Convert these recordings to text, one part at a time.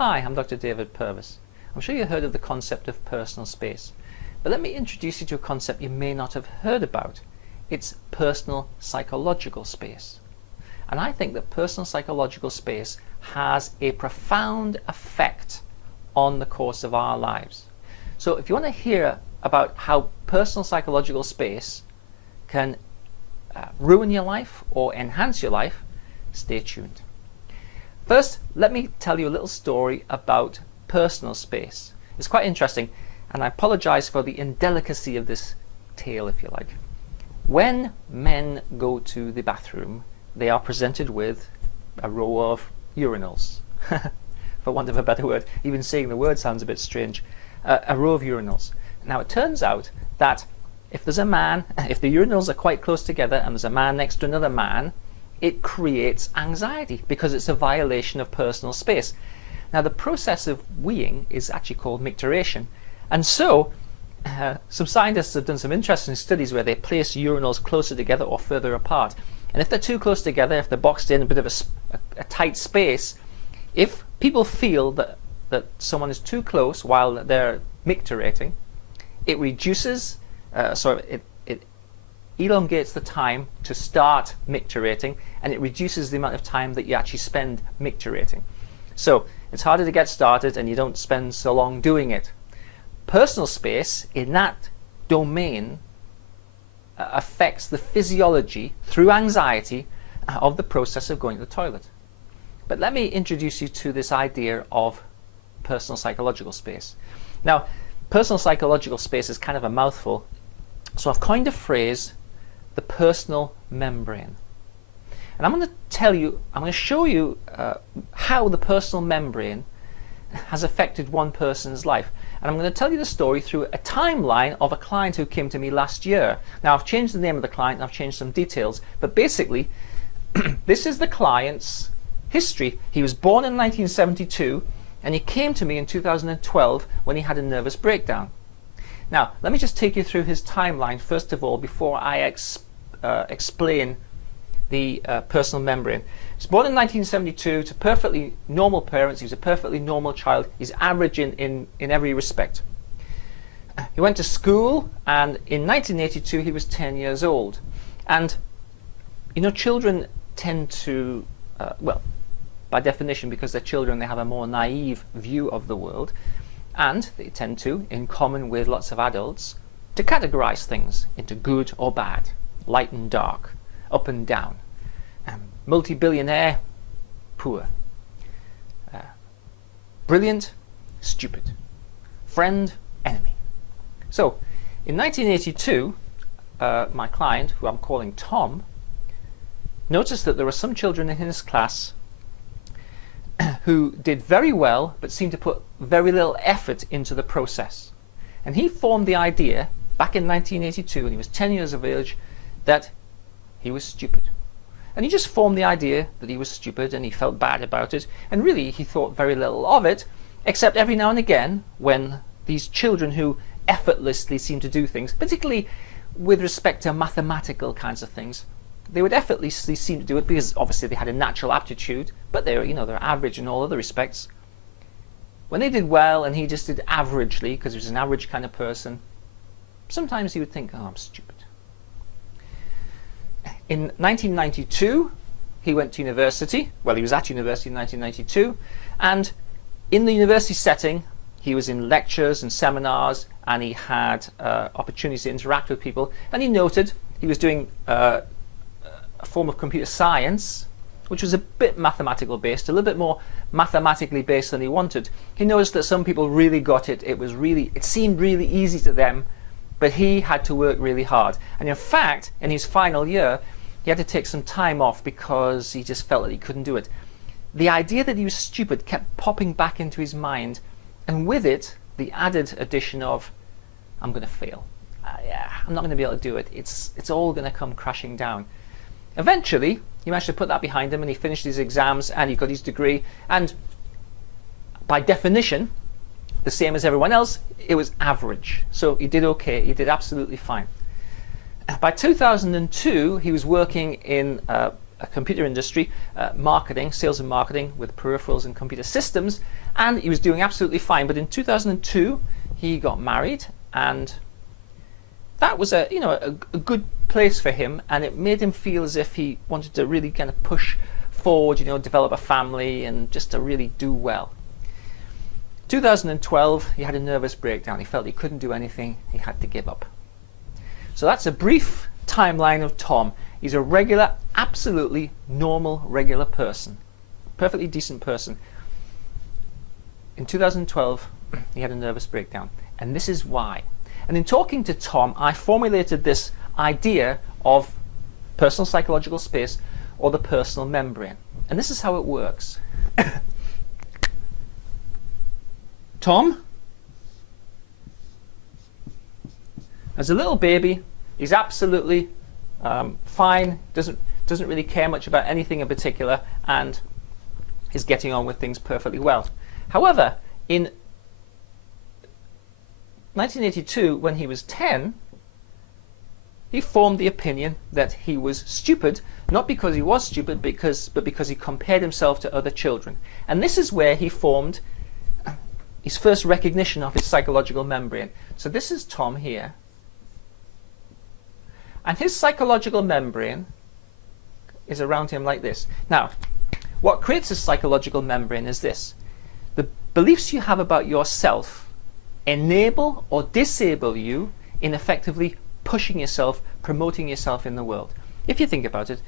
Hi, I'm Dr. David Purvis. I'm sure you've heard of the concept of personal space, but let me introduce you to a concept you may not have heard about. It's personal psychological space. And I think that personal psychological space has a profound effect on the course of our lives. So if you want to hear about how personal psychological space can ruin your life or enhance your life, stay tuned. First, let me tell you a little story about personal space. It's quite interesting, and I apologize for the indelicacy of this tale, if you like. When men go to the bathroom, they are presented with a row of urinals, for want of a better word. Even saying the word sounds a bit strange. A row of urinals. Now, it turns out that if there's a man, if the urinals are quite close together and there's a man next to another man, it creates anxiety because it's a violation of personal space. Now, the process of weeing is actually called micturation, and so some scientists have done some interesting studies where they place urinals closer together or further apart, and if they're too close together, if they're boxed in a bit of a tight space, if people feel that someone is too close while they're micturating, it reduces, it elongates the time to start micturating, and it reduces the amount of time that you actually spend micturating. So it's harder to get started and you don't spend so long doing it. Personal space in that domain affects the physiology through anxiety of the process of going to the toilet. But let me introduce you to this idea of personal psychological space. Now, personal psychological space is kind of a mouthful, so I've coined a phrase, the personal membrane. And I'm going to show you how the personal membrane has affected one person's life. And I'm going to tell you the story through a timeline of a client who came to me last year. Now, I've changed the name of the client and I've changed some details, but basically this is the client's history. He was born in 1972 and he came to me in 2012 when he had a nervous breakdown. Now, let me just take you through his timeline first of all before I explain the personal membrane. He was born in 1972 to perfectly normal parents. He was a perfectly normal child. He's average in every respect. He went to school, and in 1982 he was 10 years old. And you know, children tend to, well, by definition, because they're children, they have a more naive view of the world, and they tend to, in common with lots of adults, to categorize things into good or bad, light and dark, up and down, multi-billionaire, poor, brilliant, stupid, friend, enemy. So in 1982, my client, who I'm calling Tom, noticed that there were some children in his class who did very well but seemed to put very little effort into the process. And he formed the idea back in 1982 when he was 10 years of age that he was stupid. And he just formed the idea that he was stupid and he felt bad about it, and really he thought very little of it, except every now and again when these children who effortlessly seem to do things, particularly with respect to mathematical kinds of things, they would effortlessly seem to do it because obviously they had a natural aptitude, but they're average in all other respects. When they did well and he just did averagely because he was an average kind of person, sometimes he would think, oh, I'm stupid. In 1992, he went to university. Well, he was at university in 1992, and in the university setting, he was in lectures and seminars, and he had opportunities to interact with people, and he noted he was doing a form of computer science, which was a bit mathematical based, a little bit more mathematically based than he wanted. He noticed that some people really got it. It seemed really easy to them, but he had to work really hard. And in fact, in his final year, he had to take some time off because he just felt that he couldn't do it. The idea that he was stupid kept popping back into his mind, and with it, the added addition of, I'm going to fail. I'm not going to be able to do it. It's all going to come crashing down. Eventually, he managed to put that behind him, and he finished his exams, and he got his degree, and by definition, the same as everyone else, it was average. So he did okay, he did absolutely fine. By 2002, he was working in a computer industry, marketing, sales and marketing with peripherals and computer systems, and he was doing absolutely fine. But in 2002, he got married, and that was a good place for him, and it made him feel as if he wanted to really kind of push forward, develop a family and just to really do well. 2012, he had a nervous breakdown. He felt he couldn't do anything. He had to give up. So that's a brief timeline of Tom. He's a regular, absolutely normal, regular person. Perfectly decent person. In 2012, he had a nervous breakdown. And this is why. And in talking to Tom, I formulated this idea of personal psychological space, or the personal membrane. And this is how it works. Tom, as a little baby, he's absolutely fine, doesn't really care much about anything in particular, and is getting on with things perfectly well. However, in 1982, when he was 10, he formed the opinion that he was stupid, not because he was stupid, but because he compared himself to other children. And this is where he formed his first recognition of his psychological membrane. So this is Tom here. And his psychological membrane is around him like this. Now, what creates a psychological membrane is this. The beliefs you have about yourself enable or disable you in effectively pushing yourself, promoting yourself in the world. If you think about it,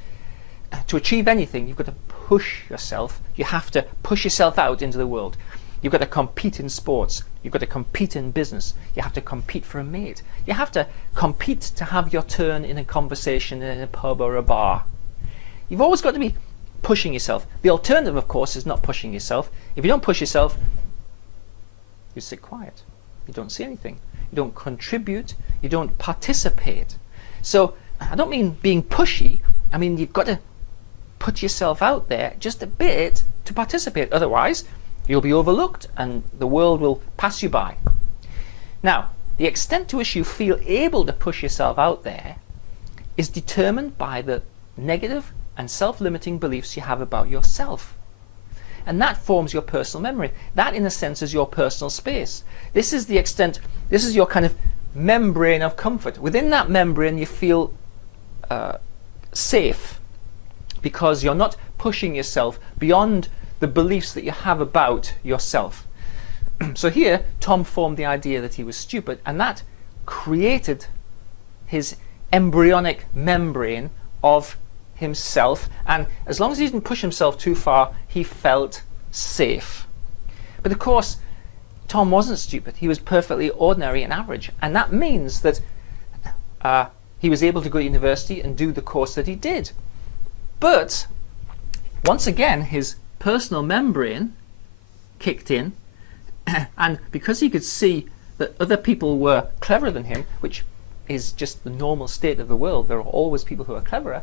to achieve anything, you've got to push yourself. You have to push yourself out into the world. You've got to compete in sports. You've got to compete in business. You have to compete for a mate. You have to compete to have your turn in a conversation in a pub or a bar. You've always got to be pushing yourself. The alternative, of course, is not pushing yourself. If you don't push yourself, you sit quiet. You don't see anything. You don't contribute. You don't participate. So I don't mean being pushy. I mean you've got to put yourself out there just a bit to participate. Otherwise, you'll be overlooked and the world will pass you by. Now, the extent to which you feel able to push yourself out there is determined by the negative and self-limiting beliefs you have about yourself. And that forms your personal memory. That, in a sense, is your personal space. This is the extent, this is your kind of membrane of comfort. Within that membrane, you feel safe because you're not pushing yourself beyond the beliefs that you have about yourself. So here, Tom formed the idea that he was stupid, and that created his embryonic membrane of himself, and as long as he didn't push himself too far, he felt safe. But of course, Tom wasn't stupid. He was perfectly ordinary and average, and that means that he was able to go to university and do the course that he did. But once again, his personal membrane kicked in, and because he could see that other people were cleverer than him, which is just the normal state of the world, there are always people who are cleverer,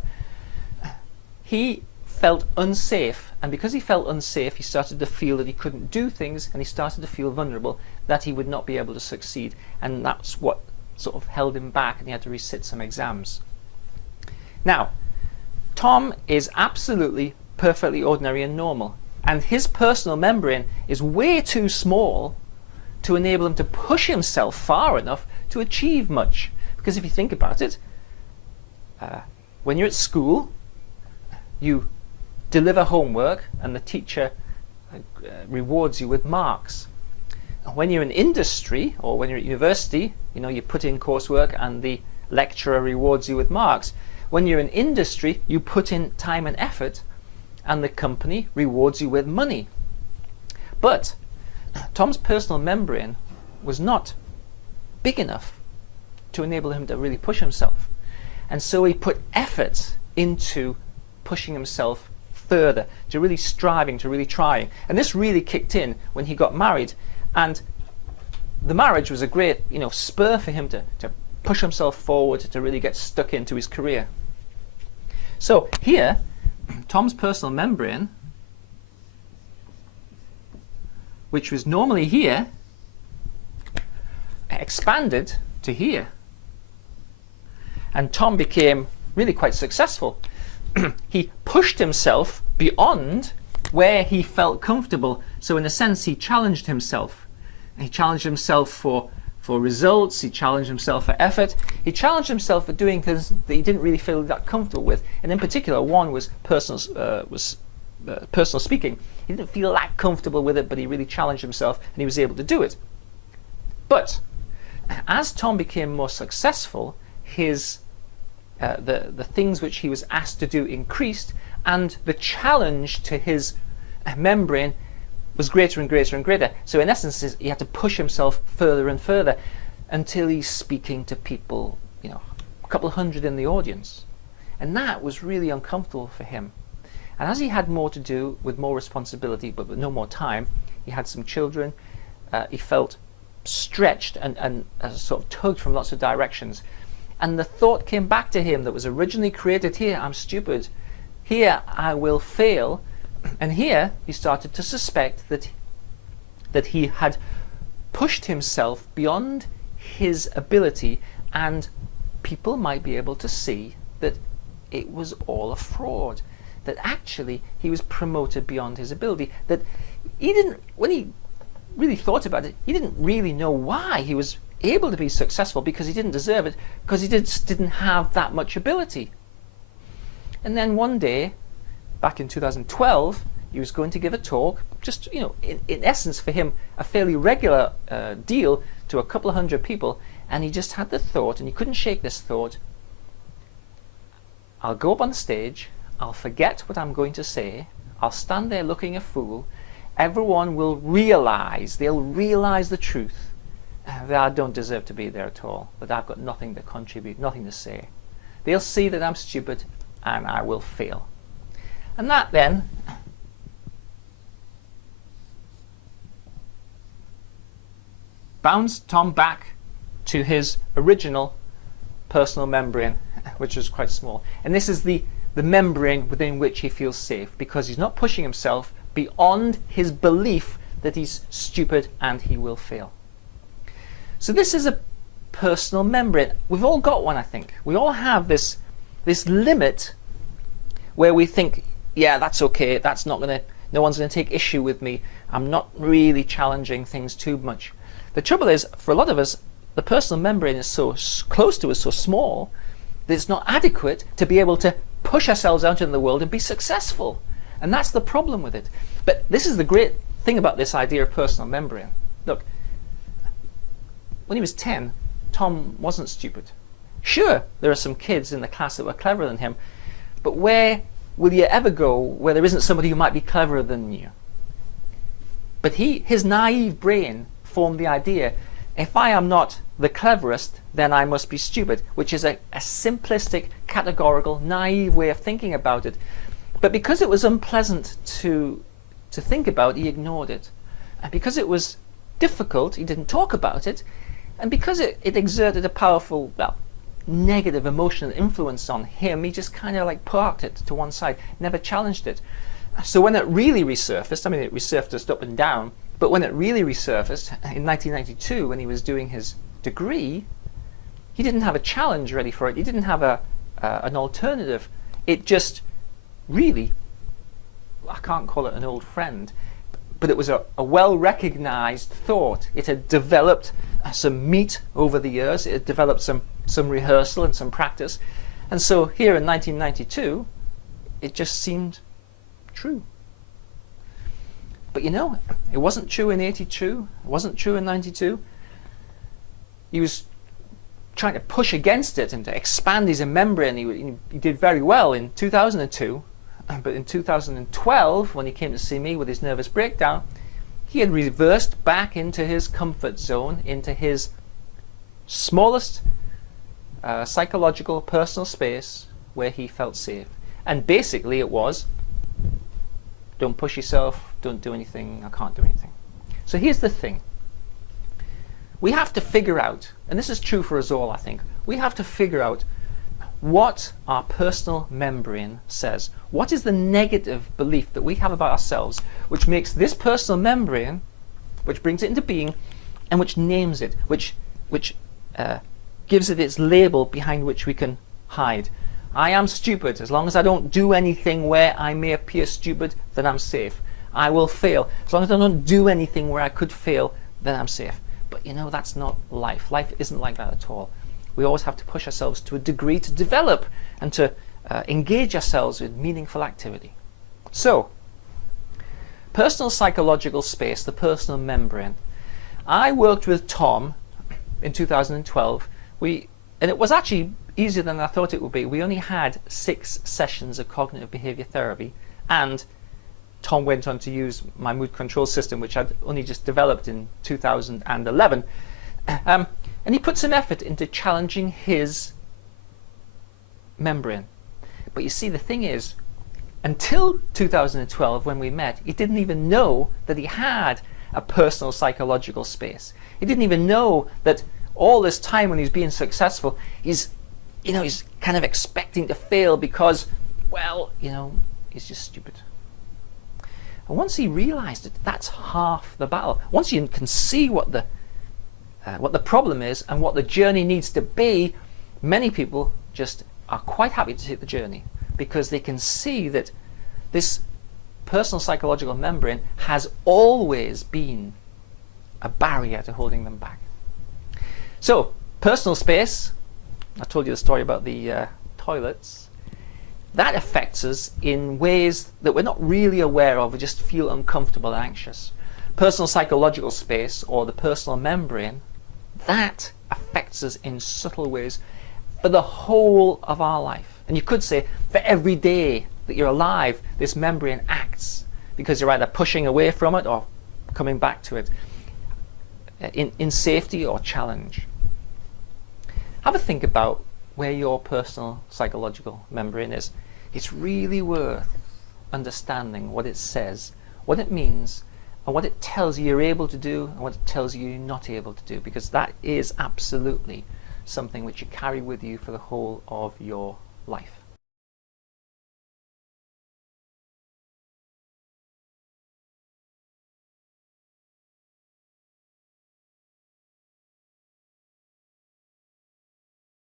he felt unsafe, and because he felt unsafe, he started to feel that he couldn't do things, and he started to feel vulnerable, that he would not be able to succeed, and that's what sort of held him back, and he had to resit some exams. Now, Tom is absolutely perfectly ordinary and normal, and his personal membrane is way too small to enable him to push himself far enough to achieve much. Because if you think about it, when you're at school, you deliver homework and the teacher rewards you with marks. When you're in industry or when you're at university, you put in coursework and the lecturer rewards you with marks. When you're in industry, you put in time and effort and the company rewards you with money. But Tom's personal membrane was not big enough to enable him to really push himself. And so he put effort into pushing himself further, to really striving, to really trying. And this really kicked in when he got married. And the marriage was a great, spur for him to push himself forward, to really get stuck into his career. So here, Tom's personal membrane, which was normally here, expanded to here. And Tom became really quite successful. He pushed himself beyond where he felt comfortable So in a sense, he challenged himself. He challenged himself for results, he challenged himself for effort, he challenged himself for doing things that he didn't really feel that comfortable with. And in particular, one was personal speaking. He didn't feel that comfortable with it, but he really challenged himself and he was able to do it. But as Tom became more successful, his the things which he was asked to do increased, and the challenge to his membrane was greater and greater and greater. So in essence, he had to push himself further and further until he's speaking to people, a couple of hundred in the audience. And that was really uncomfortable for him. And as he had more to do, with more responsibility, but with no more time, he had some children, he felt stretched and sort of tugged from lots of directions. And the thought came back to him that was originally created: here, I'm stupid. Here, I will fail. And here, he started to suspect that he had pushed himself beyond his ability, and people might be able to see that it was all a fraud, that actually he was promoted beyond his ability, that he didn't, when he really thought about it, he didn't really know why he was able to be successful, because he didn't deserve it, because he just didn't have that much ability. And then one day, back in 2012, he was going to give a talk, just, in essence for him, a fairly regular deal to a couple of hundred people, and he just had the thought, and he couldn't shake this thought: I'll go up on stage, I'll forget what I'm going to say, I'll stand there looking a fool, everyone will realize, they'll realize the truth, that I don't deserve to be there at all, that I've got nothing to contribute, nothing to say. They'll see that I'm stupid, and I will fail. And that then bounced Tom back to his original personal membrane, which was quite small. And this is the membrane within which he feels safe, because he's not pushing himself beyond his belief that he's stupid and he will fail. So this is a personal membrane. We've all got one, I think. We all have this limit where we think, yeah, that's okay, no one's gonna take issue with me, I'm not really challenging things too much. The trouble is, for a lot of us, the personal membrane is so close to us, so small, that it's not adequate to be able to push ourselves out into the world and be successful. And that's the problem with it. But this is the great thing about this idea of personal membrane. Look, when he was 10, Tom wasn't stupid. Sure, there are some kids in the class that were cleverer than him, but where will you ever go where there isn't somebody who might be cleverer than you? But his naive brain formed the idea, if I am not the cleverest, then I must be stupid, which is a simplistic, categorical, naive way of thinking about it. But because it was unpleasant to think about, he ignored it. And because it was difficult, he didn't talk about it. And because it exerted a powerful, negative emotional influence on him, he just kind of parked it to one side, never challenged it. So when it really resurfaced, it resurfaced up and down, but when it really resurfaced in 1992, when he was doing his degree, he didn't have a challenge ready for it. He didn't have an alternative. It just really, I can't call it an old friend, but it was a well-recognized thought. It had developed some meat over the years. It had developed some rehearsal and some practice. And so here in 1992, it just seemed true. But it wasn't true in 82. It wasn't true in 92. He was trying to push against it and to expand his membrane. He did very well in 2002. But in 2012, when he came to see me with his nervous breakdown, he had reversed back into his comfort zone, into his smallest psychological personal space where he felt safe. And basically it was, don't push yourself, don't do anything, I can't do anything. So here's the thing. We have to figure out, and this is true for us all, I think, we have to figure out what our personal membrane says. What is the negative belief that we have about ourselves which makes this personal membrane, which brings it into being, and which names it, which gives it its label behind which we can hide. I am stupid. As long as I don't do anything where I may appear stupid, then I'm safe. I will fail. As long as I don't do anything where I could fail, then I'm safe. But you know, that's not life. Life isn't like that at all. We always have to push ourselves to a degree to develop and to engage ourselves with meaningful activity. So, personal psychological space, the personal membrane. I worked with Tom in 2012. And it was actually easier than I thought it would be. We only had 6 sessions of cognitive behavior therapy, and Tom went on to use my mood control system, which I'd only just developed in 2011. And he put some effort into challenging his membrane. But you see, the thing is, until 2012, when we met, he didn't even know that he had a personal psychological space. He didn't even know that all this time when he's being successful, he's kind of expecting to fail because, well, he's just stupid. And once he realized it, that's half the battle. Once you can see what the problem is and what the journey needs to be, many people just are quite happy to take the journey because they can see that this personal psychological membrane has always been a barrier to holding them back. So, personal space, I told you the story about the toilets, that affects us in ways that we're not really aware of. We just feel uncomfortable and anxious. Personal psychological space, or the personal membrane, that affects us in subtle ways for the whole of our life. And you could say for every day that you're alive, this membrane acts because you're either pushing away from it or coming back to it in safety or challenge. Have a think about where your personal psychological membrane is. It's really worth understanding what it says, what it means, and what it tells you you're able to do and what it tells you you're not able to do, because that is absolutely something which you carry with you for the whole of your life.